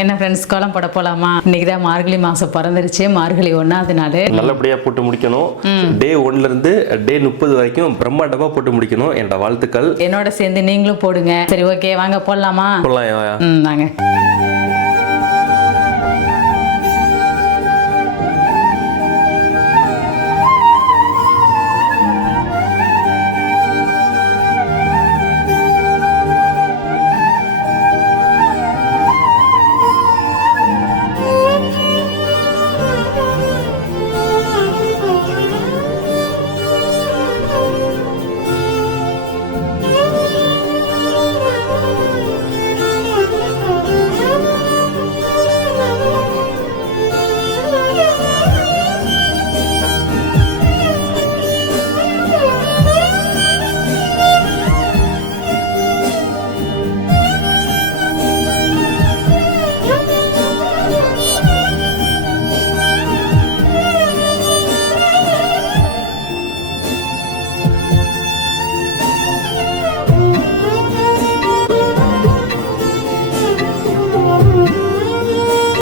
என்ன ஃப்ரெண்ட்ஸ், கோலம் போட போலாமா? இன்னைக்கு தான் மார்கழி மாசம் பிறந்துருச்சு. மார்கழி 1வது நாள். நல்லபடியா போட்டு முடிக்கணும். டே 1ல இருந்து டே 30 வரைக்கும் பிரம்மாண்டமா போட்டு முடிக்கணும். என்னோட வாழ்த்துக்கள். என்னோட சேர்ந்து நீங்களும் போடுங்க. சரி, ஓகே, வாங்க போடலாமா? போடலாம். வாங்க.